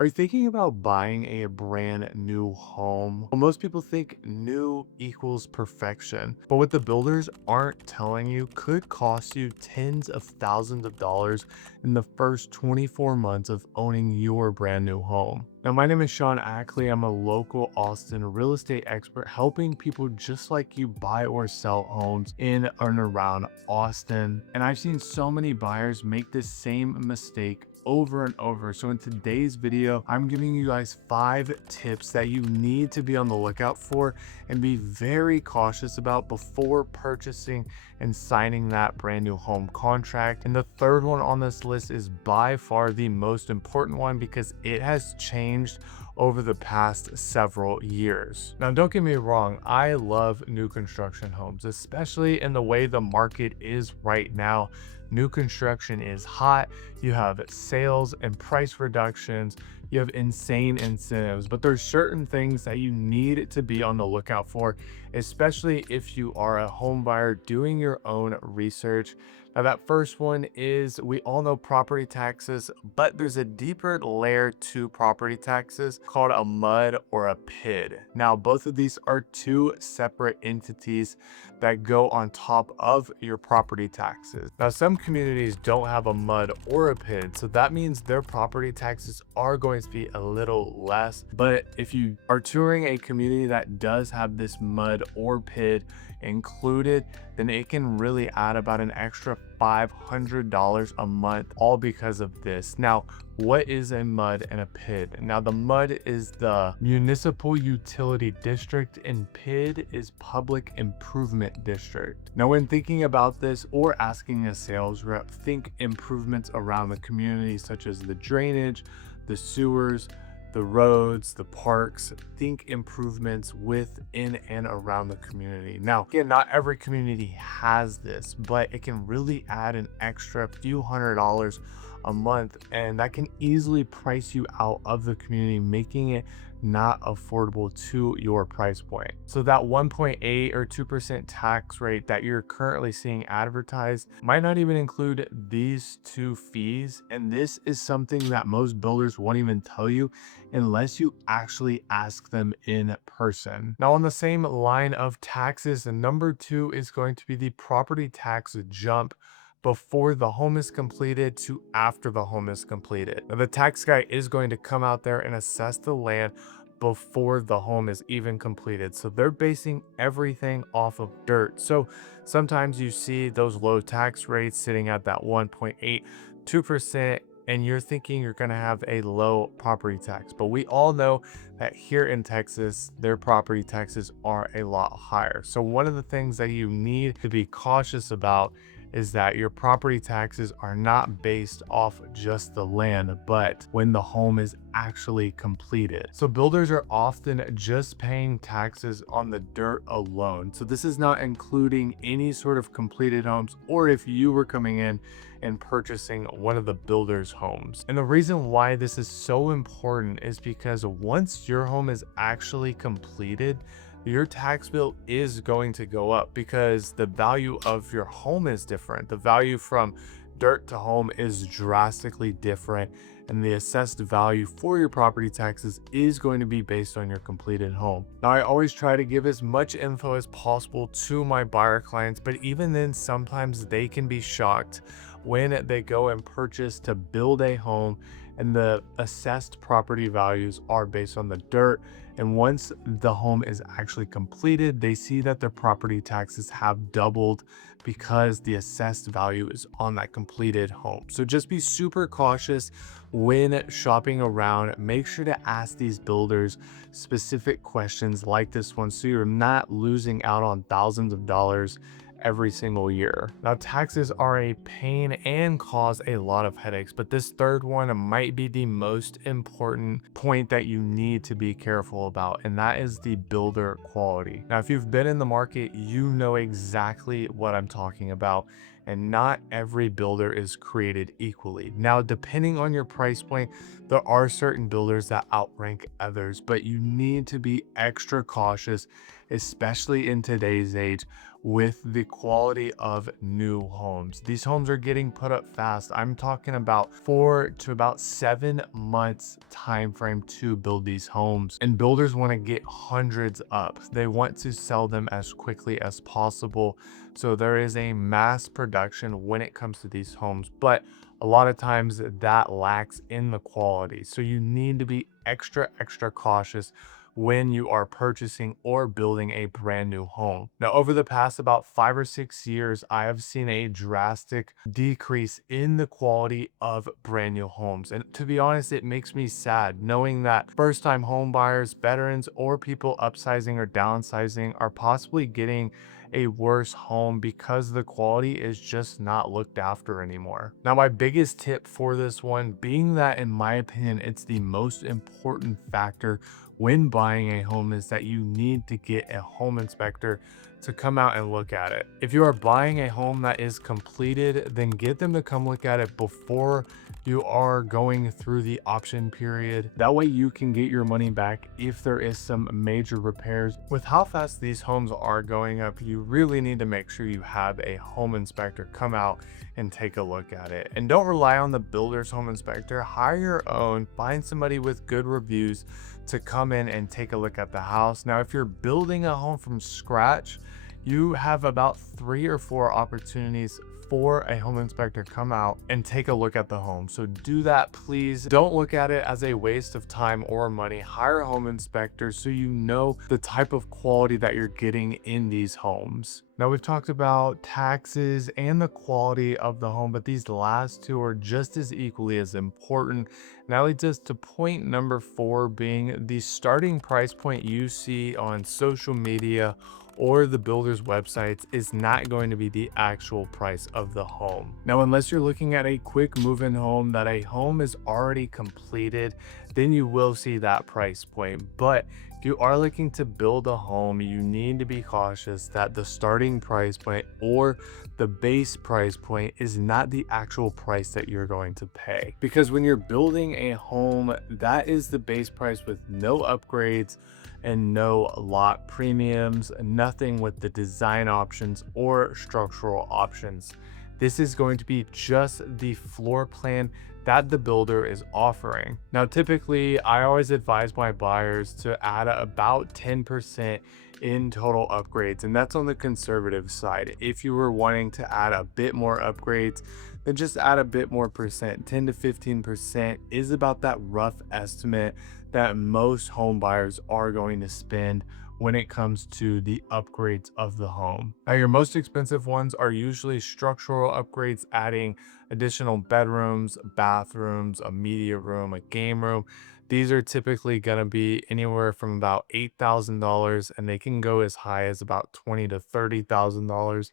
Are you thinking about buying a brand new home? Well, most people think new equals perfection, but what the builders aren't telling you could cost you tens of thousands of dollars in the first 24 months of owning your brand new home. Now, my name is 𝐸𝐭. I'm a local Austin real estate expert helping people just like you buy or sell homes in and around Austin. And I've seen so many buyers make this same mistake over and over. So in today's video, I'm giving you guys 5 tips that you need to be on the lookout for and be very cautious about before purchasing and signing that brand new home contract. And the third one on this list is by far the most important one because it has changed over the past several years. Now, don't get me wrong, I love new construction homes, especially in the way the market is right now. New construction is hot. You have sales and price reductions. You have insane incentives, but there's certain things that you need to be on the lookout for, especially if you are a home buyer doing your own research. Now, that first one is we all know property taxes, but there's a deeper layer to property taxes called a MUD or a PID. Now, both of these are two separate entities that go on top of your property taxes. Now, some communities don't have a MUD or a PID, so that means their property taxes are going to be a little less. But if you are touring a community that does have this MUD or PID included, then it can really add about an extra $500 a month, all because of this. Now, what is a MUD and a PID? Now, the MUD is the Municipal Utility District and PID is Public Improvement District. Now, when thinking about this or asking a sales rep, think improvements around the community such as the drainage, the sewers, the roads, the parks. Think improvements within and around the community. Now, again, not every community has this, but it can really add an extra few $100s a month, and that can easily price you out of the community, making it not affordable to your price point. So that 1.8 or 2% tax rate that you're currently seeing advertised might not even include these two fees. And this is something that most builders won't even tell you unless you actually ask them in person. Now, on the same line of taxes, the number 2 is going to be the property tax jump before the home is completed to after the home is completed. Now, the tax guy is going to come out there and assess the land before the home is even completed. So they're basing everything off of dirt. So sometimes you see those low tax rates sitting at that 1.82%, and you're thinking you're going to have a low property tax. But we all know that here in Texas, their property taxes are a lot higher. So one of the things that you need to be cautious about is that your property taxes are not based off just the land, but when the home is actually completed. So builders are often just paying taxes on the dirt alone. So this is not including any sort of completed homes, or if you were coming in and purchasing one of the builder's homes. And the reason why this is so important is because once your home is actually completed, your tax bill is going to go up because the value of your home is different. The value from dirt to home is drastically different, and the assessed value for your property taxes is going to be based on your completed home. Now, I always try to give as much info as possible to my buyer clients, but even then, sometimes they can be shocked when they go and purchase to build a home and the assessed property values are based on the dirt. And once the home is actually completed, they see that their property taxes have doubled because the assessed value is on that completed home. So just be super cautious when shopping around. Make sure to ask these builders specific questions like this one so you're not losing out on thousands of dollars every single year. Now, taxes are a pain and cause a lot of headaches, but this third one might be the most important point that you need to be careful about, and that is the builder quality. Now, if you've been in the market, you know exactly what I'm talking about, and not every builder is created equally. Now, depending on your price point, there are certain builders that outrank others, but you need to be extra cautious especially in today's age with the quality of new homes. These homes are getting put up fast. I'm talking about 4 to about 7 months time frame to build these homes, and builders want to get hundreds up. They want to sell them as quickly as possible. So there is a mass production when it comes to these homes, but a lot of times that lacks in the quality. So you need to be extra cautious when you are purchasing or building a brand new home. Now, over the past about 5 or 6 years, I have seen a drastic decrease in the quality of brand new homes. And to be honest, it makes me sad knowing that first time home buyers, veterans, or people upsizing or downsizing are possibly getting a worse home because the quality is just not looked after anymore. Now, my biggest tip for this one, being that in my opinion, it's the most important factor when buying a home, is that you need to get a home inspector to come out and look at it. If you are buying a home that is completed, then get them to come look at it before you are going through the option period. That way you can get your money back if there is some major repairs. With how fast these homes are going up, you really need to make sure you have a home inspector come out and take a look at it. And don't rely on the builder's home inspector. Hire your own, find somebody with good reviews to come in and take a look at the house. Now, if you're building a home from scratch, you have about 3 or 4 opportunities for a home inspector come out and take a look at the home. So do that, please. Don't look at it as a waste of time or money. Hire a home inspector so you know the type of quality that you're getting in these homes. Now, we've talked about taxes and the quality of the home, but these last two are just as equally as important. And that leads us to point number 4, being the starting price point you see on social media or the builder's websites is not going to be the actual price of the home. Now, unless you're looking at a quick move-in home that a home is already completed, then you will see that price point. But if you are looking to build a home, you need to be cautious that the starting price point or the base price point is not the actual price that you're going to pay. Because when you're building a home, that is the base price with no upgrades and no lot premiums, nothing with the design options or structural options. This is going to be just the floor plan that the builder is offering. Now, typically, I always advise my buyers to add about 10% in total upgrades, and that's on the conservative side. If you were wanting to add a bit more upgrades, then just add a bit more percent. 10 to 15% is about that rough estimate that most home buyers are going to spend when it comes to the upgrades of the home. Now, your most expensive ones are usually structural upgrades, adding additional bedrooms, bathrooms, a media room, a game room. These are typically going to be anywhere from about $8,000, and they can go as high as about $20,000 to $30,000,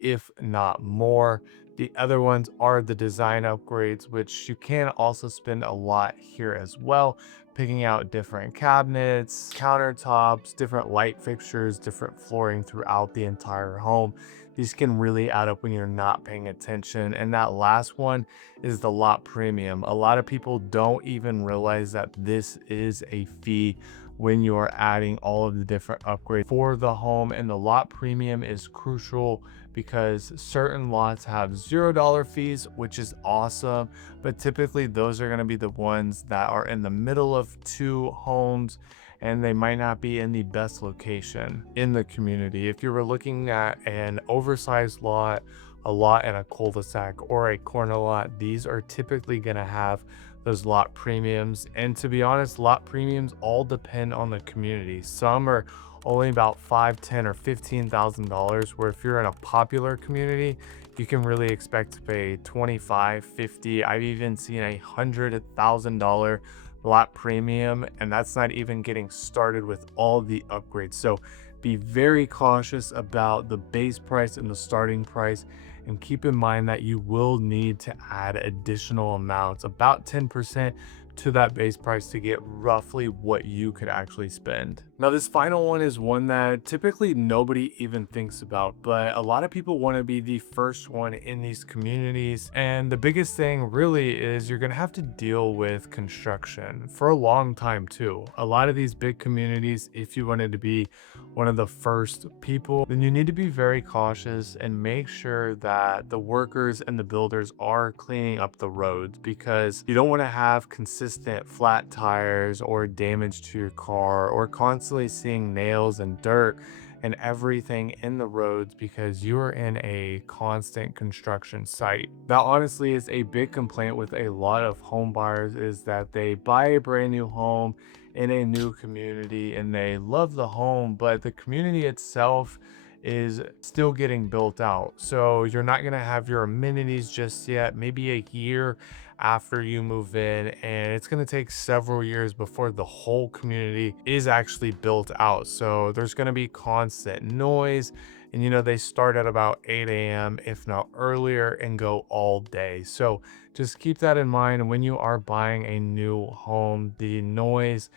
if not more. The other ones are the design upgrades, which you can also spend a lot here as well, picking out different cabinets, countertops, different light fixtures, different flooring throughout the entire home. These can really add up when you're not paying attention. And that last one is the lot premium. A lot of people don't even realize that this is a fee when you are adding all of the different upgrades for the home. And the lot premium is crucial because certain lots have $0 fees, which is awesome, but typically those are going to be the ones that are in the middle of 2 homes, and they might not be in the best location in the community. If you were looking at an oversized lot, a lot in a cul-de-sac, or a corner lot, these are typically going to have those lot premiums. And to be honest, lot premiums all depend on the community. Some are only about $5,000, $10,000, or $15,000, where if you're in a popular community, you can really expect to pay $25,000, $50,000. I've even seen $100,000, $1,000 lot premium, and that's not even getting started with all the upgrades. So be very cautious about the base price and the starting price, and keep in mind that you will need to add additional amounts, about 10%, to that base price to get roughly what you could actually spend. Now, this final one is one that typically nobody even thinks about, but a lot of people want to be the first one in these communities. And the biggest thing really is you're going to have to deal with construction for a long time too. A lot of these big communities, if you wanted to be one of the first people, then you need to be very cautious and make sure that the workers and the builders are cleaning up the roads, because you don't want to have consistent flat tires or damage to your car, or constantly seeing nails and dirt and everything in the roads because you're in a constant construction site. That honestly is a big complaint with a lot of home buyers, is that they buy a brand new home in a new community and they love the home, but the community itself is still getting built out. So you're not going to have your amenities just yet, maybe a year after you move in, and it's going to take several years before the whole community is actually built out. So there's going to be constant noise, and they start at about 8 a.m. if not earlier and go all day. So just keep that in mind when you are buying a new home. The noise,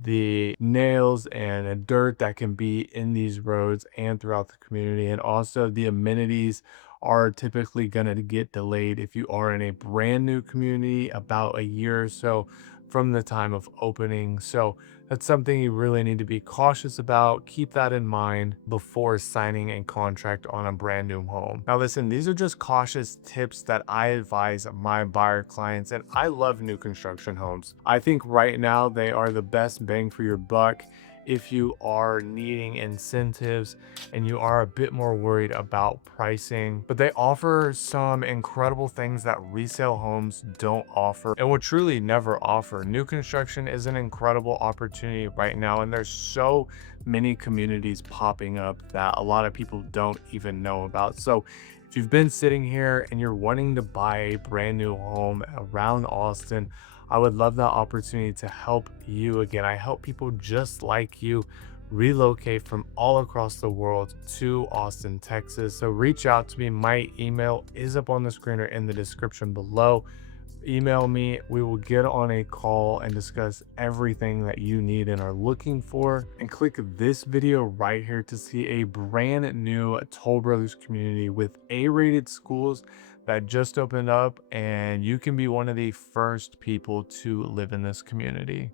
the nails and the dirt that can be in these roads and throughout the community, and also the amenities are typically going to get delayed if you are in a brand new community about a year or so from the time of opening. So that's something you really need to be cautious about. Keep that in mind before signing a contract on a brand new home. Now listen, these are just cautious tips that I advise my buyer clients, and I love new construction homes. I think right now they are the best bang for your buck if you are needing incentives and you are a bit more worried about pricing. But they offer some incredible things that resale homes don't offer and will truly never offer. New construction is an incredible opportunity right now, and there's so many communities popping up that a lot of people don't even know about. So if you've been sitting here and you're wanting to buy a brand new home around Austin, I would love that opportunity to help you. Again, I help people just like you relocate from all across the world to Austin, Texas. So reach out to me. My email is up on the screen or in the description below. Email me. We will get on a call and discuss everything that you need and are looking for. And click this video right here to see a brand new Toll Brothers community with A-rated schools that just opened up, and you can be one of the first people to live in this community.